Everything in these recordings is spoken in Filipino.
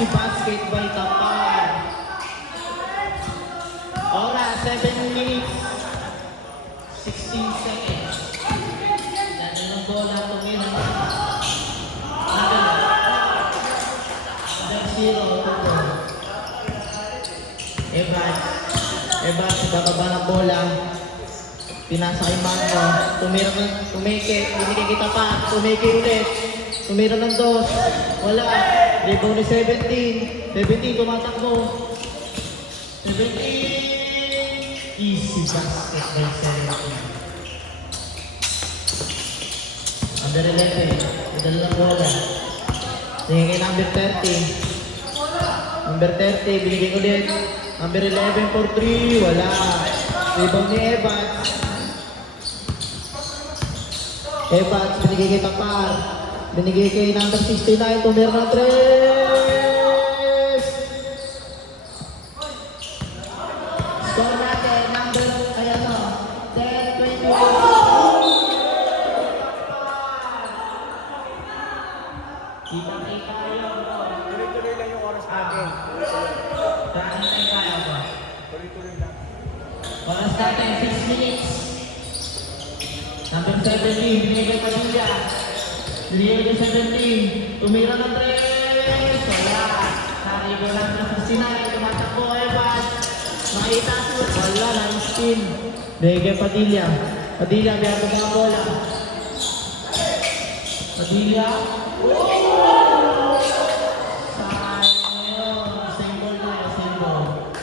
Easy basket by Tapar. Oras, 7 minutes. 16 seconds. Dahil ng bola, tumira. Under 0. Evans, bababa ng bola. Pinasa kay Mango. Tumike. Binigay kita pa. Tumike ulit. Tumira ng 2. Wala. Rebound ni 17. 17, tumatakbo. 17. Easy basket by 17. Under 11. Madala ng bola. Tingin kay number 30. Number 30, binigay ulit. Number 11 for 3. Wala. Rebound ni Evans. Evans, binigay kay Tapar. Binigay kay number 69. Tumira ng 3. Score natin. Number, ayan o. 10, 21. Kita-kita yun. Tuloy-tuloy lang yung oras natin. Saan tayo ba? Tuloy-tuloy lang. Oras natin, 6 minutes. Number 17, binigay pa din siya. Binigay ni 17. Tumira ng 3. Wala. Narigo lang ng 69. Tumatakbo, Evans. Makita siya. Wala, na-spin. Binigay Padilla. Padilla, biya ko mga bola. Padilla. Sayang yun. Same ball na yun, same ball.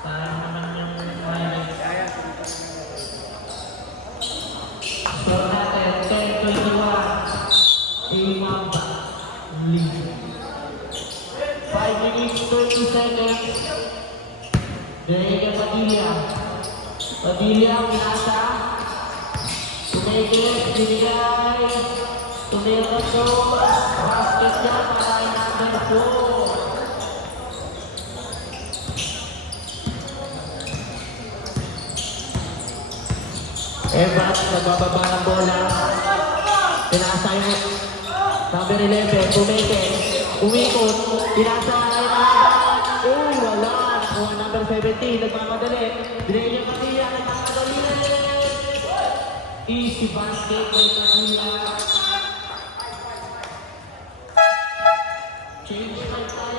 Sayang naman yung highlights. Score natin, 10-21. Imamba. Lead. 5 minutes, 30 seconds. Binigay Padilla. Padilla, pinasa. Tumigil, binigay. Tumira to. Basket niya para kay number 4. Evans, nagbababa ng bola. Pinasa yung number 11, tumigil. Umikot, pinasa kay number. Uy, wala. Nakuha number 17, nagmamadali. Binigay niya Padilla, nagmamadali. Easy basket by Padilla. Change by tayo.